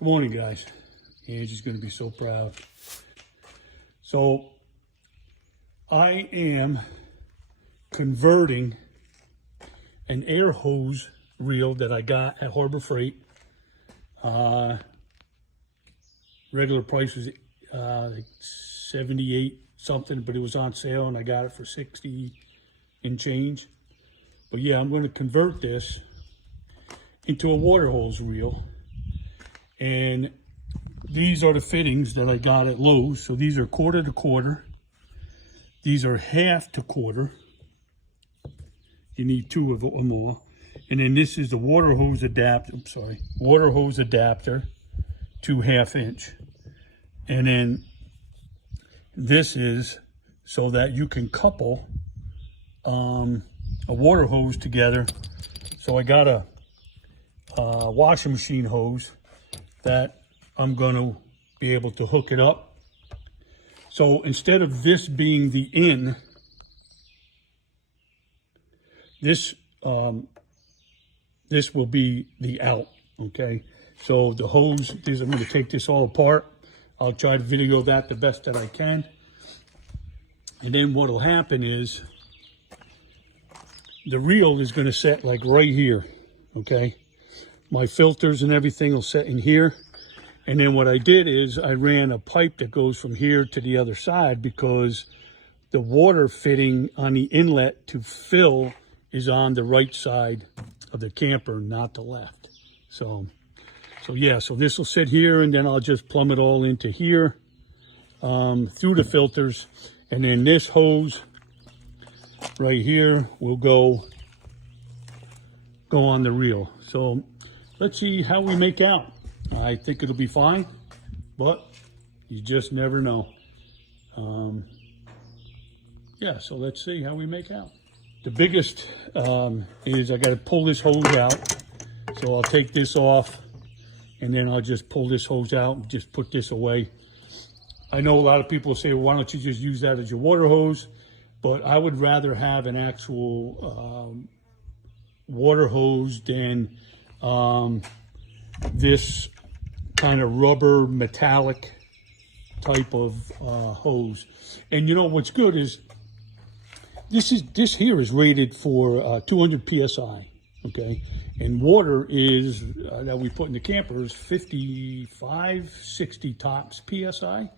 Good morning, guys. Angie's going to be so proud. So I am converting an air hose reel that I got at Harbor Freight. Regular price was like 78 something, but it was on sale and I got it for 60 and change. But yeah, I'm going to convert this into a water hose reel. And these are the fittings that I got at Lowe's. So these are quarter to quarter. These are half to quarter. You need two of or more. And then this is the water hose adapter. Water hose adapter to 1/2 inch. And then this is so that you can couple a water hose together. So I got a washing machine hose that I'm going to be able to hook it up. So instead of this being the in, this will be the out, okay? So the hose, I'm going to take this all apart. I'll try to video that the best that I can. And then what will happen is the reel is going to set like right here, okay? My filters and everything will set in here. And then what I did is I ran a pipe that goes from here to the other side because the water fitting on the inlet to fill is on the right side of the camper, not the left. So yeah, so this will sit here and then I'll just plumb it all into here through the filters. And then this hose right here will go on the reel. So let's see how we make out. I think it'll be fine, but you just never know. Yeah, so let's see how we make out. The biggest is I got to pull this hose out. So I'll take this off and then I'll just pull this hose out and just put this away. I know a lot of people say, well, why don't you just use that as your water hose? But I would rather have an actual water hose than this kind of rubber metallic type of hose. And you know what's good is this here is rated for 200 psi, okay? And water is that we put in the camper is 55, 60 tops psi.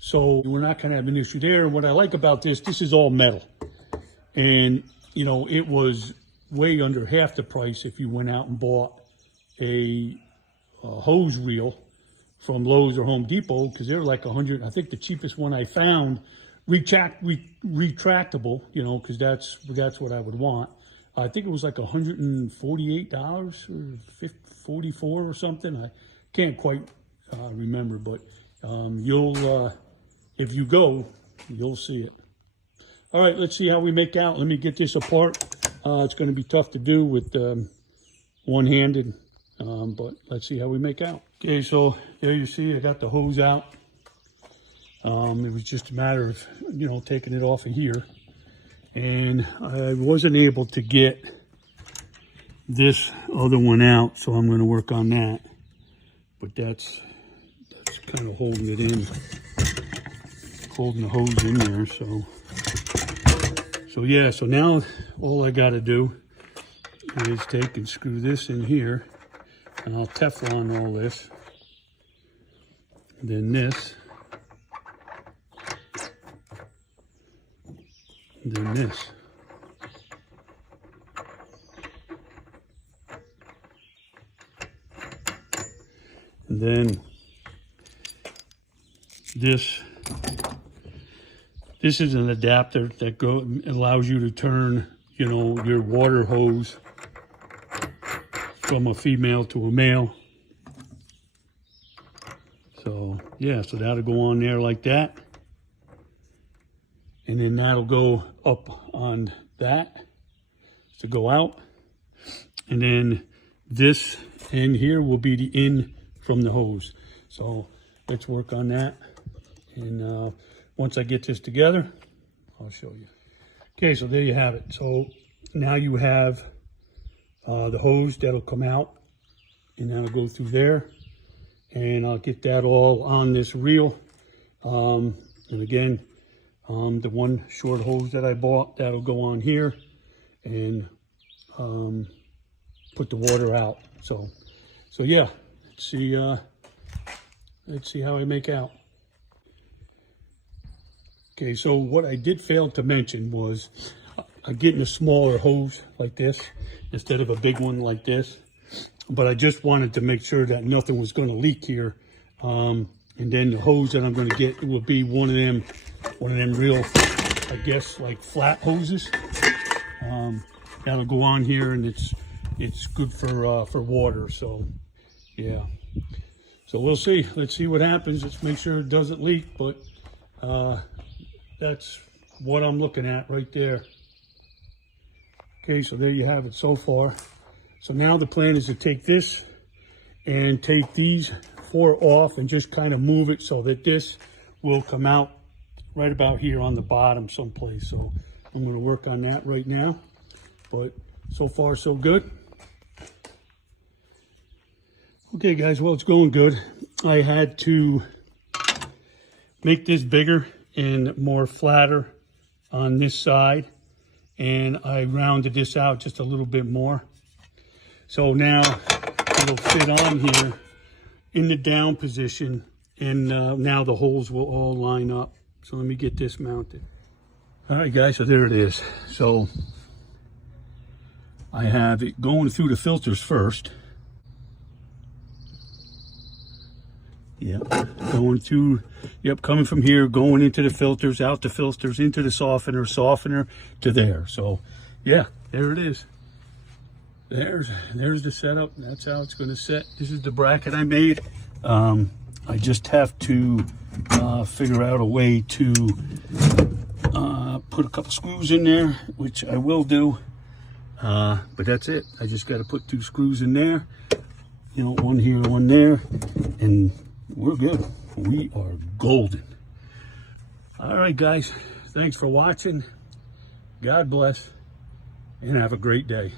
So we're not going to have an issue there. And what I like about this is all metal. And you know, it was way under half the price if you went out and bought a hose reel from Lowe's or Home Depot, because they're like 100. I think the cheapest one I found, retractable, you know, because that's what I would want. I think it was like $148 or $44 or something. I can't quite remember, but you'll if you go, you'll see it. All right, let's see how we make out. Let me get this apart. It's going to be tough to do with one-handed. But let's see how we make out. Okay, so there you see I got the hose out. It was just a matter of, you know, taking it off of here. And I wasn't able to get this other one out, so I'm going to work on that. But that's kind of holding it in, holding the hose in there. So yeah, so now all I got to do is take and screw this in here. And I'll Teflon all this, and then this, and then this. And then this is an adapter that allows you to turn, you know, your water hose from a female to a male. So yeah, so that'll go on there like that. And then that'll go up on that to go out. And then this end here will be the in from the hose. So let's work on that. And once I get this together, I'll show you. Okay, so there you have it. So now you have the hose that'll come out and that'll go through there. and I'll get that all on this reel. And again, the one short hose that I bought, that'll go on here and put the water out. So yeah, let's see how I make out. Okay, so what I did fail to mention was I'm getting a smaller hose like this instead of a big one like this. But I just wanted to make sure that nothing was going to leak here. And then the hose that I'm going to get will be one of them real, I guess, like flat hoses. That'll go on here, and it's good for water. So yeah. So we'll see. Let's see what happens. Let's make sure it doesn't leak. But that's what I'm looking at right there. Okay, so there you have it so far. So now the plan is to take this and take these 4 off and just kind of move it so that this will come out right about here on the bottom someplace. So I'm going to work on that right now. But so far so good. Okay guys, well, it's going good. I had to make this bigger and more flatter on this side, and I rounded this out just a little bit more. So now it'll fit on here in the down position, and now the holes will all line up. So let me get this mounted. All right guys, so there it is. So I have it going through the filters first. Yep, going through, yep, coming from here, going into the filters, out the filters, into the softener to there. So yeah, there it is. There's the setup. That's how it's going to set. This is the bracket I made. I just have to figure out a way to put a couple screws in there, which I will do. But that's it. I just got to put 2 screws in there. You know, one here, one there, and we're good. We are golden. All right, guys. Thanks for watching. God bless, and have a great day.